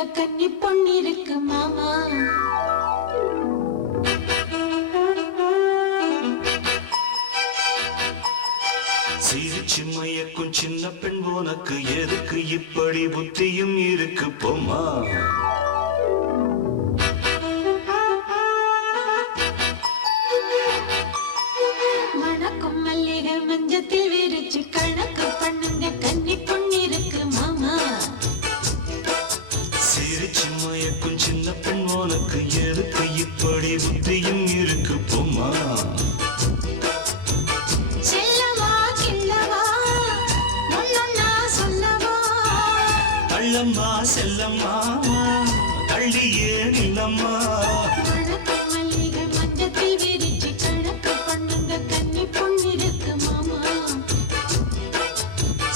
பண்ணுங்க கன்னி பொண்ணு இருக்கு மாமா. சிரிச்சு மயக்கும் சின்ன பெண் உனக்கு எதுக்கு இப்படி புத்தியும் இருக்கு போமா. மணக்கும் மல்லிகை மஞ்சத்தில் விரிச்சு கணக்கு பண்ணுங்க கன்னி பொண்ணு இருக்கு மாமா. சிரிச்சு மயக்கும் சின்ன பெண் உனக்கு எதுக்கு இப்படி புத்தியும் இருக்கு போமா. அள்ளம்மா செல்லம்மா தள்ளியே நில்லம்மா. மணக்கும் மல்லிகை மஞ்சத்தில் விரிச்சு கணக்கு பண்ணுங்க கன்னி பொண்ணு இருக்கு மாமா.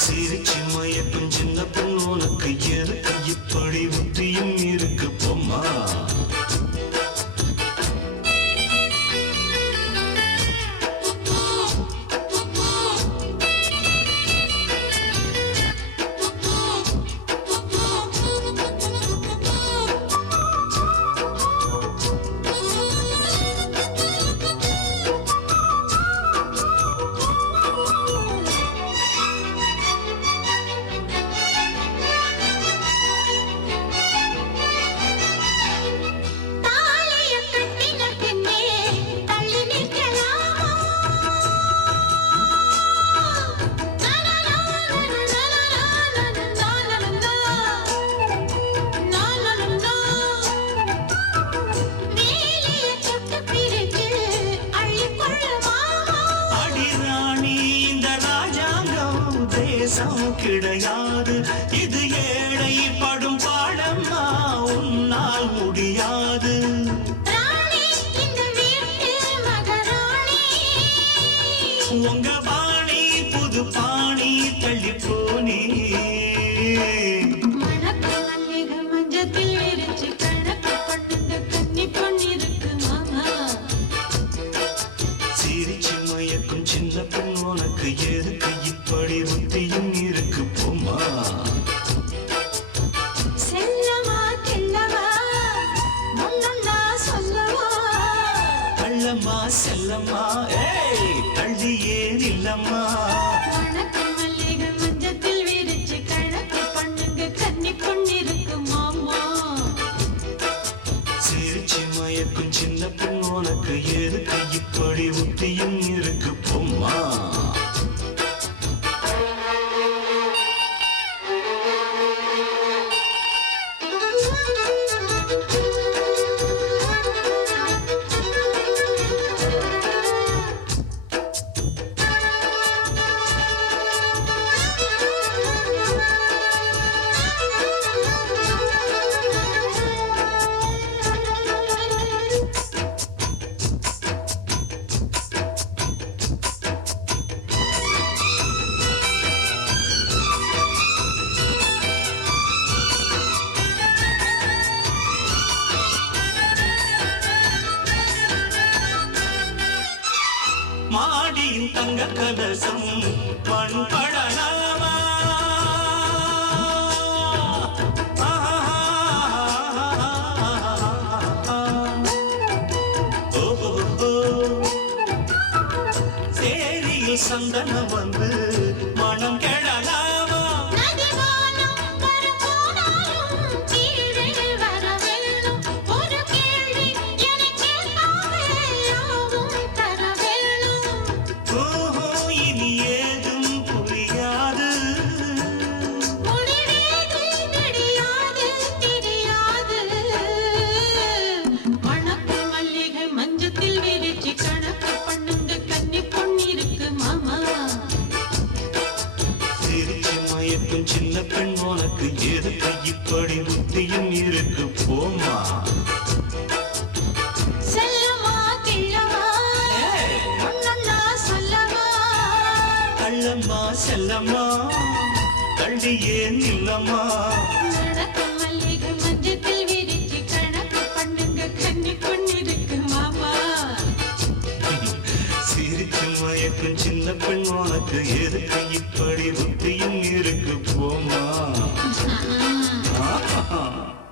சிரிச்சு மயக்கும் சின்ன பெண் உனக்கு எதுக்கு இப்படி புத்தியும் இருக்கு போமா. கிடையாது இது ஏழை படும் பாடம்மா உன்னால் முடியாது. உங்க பாணி புது பாணி தள்ளி போனி. மணக்கும் மல்லிகை மஞ்சத்தில் விரிச்சு கணக்கு பண்ணுங்க கன்னி பொண்ணு இருக்கு மாமா. சிரிச்சு மயக்கும் சின்ன பெண் உனக்கு எதுக்கு இப்படி புத்தியும் இருக்கு போமா. செல்லமா கிள்ளவா முன்னா சொல்லவா. அள்ளம்மா செல்லம்மா தள்ளியே நில்லம்மா. மணக்கும் மல்லிகை மஞ்சத்தில் விரிச்சு கணக்கு பண்ணுங்க கன்னி பொண்ணு இருக்கு மாமா. சிரிச்சு மயக்கும் சின்ன பெண் உனக்கு எதுக்கு இப்படி புத்தியும் இருக்கு போமா. மாடியின் தங்க கலசம் பண்படலாமா. சேரியில் சந்தனம் வந்து மனம் கெடலாமா. சின்ன பெண் உனக்கு எதுக்கு இப்படி புத்தியும் இருக்கு போமா. செல்லமா கிள்ளவா முன்னா சொல்லவா. அள்ளம்மா செல்லம்மா தள்ளியே நில்லம்மா. மணக்கும் மல்லிகை மஞ்சத்தில் விரிச்சு கணக்கு பண்ணுங்க கன்னி பொண்ணு இருக்கு மாமா. சிரிச்சு மயக்கும் சின்ன பெண் உனக்கு எதுக்கு இப்படி புத்தியும் இருக்கு போமா.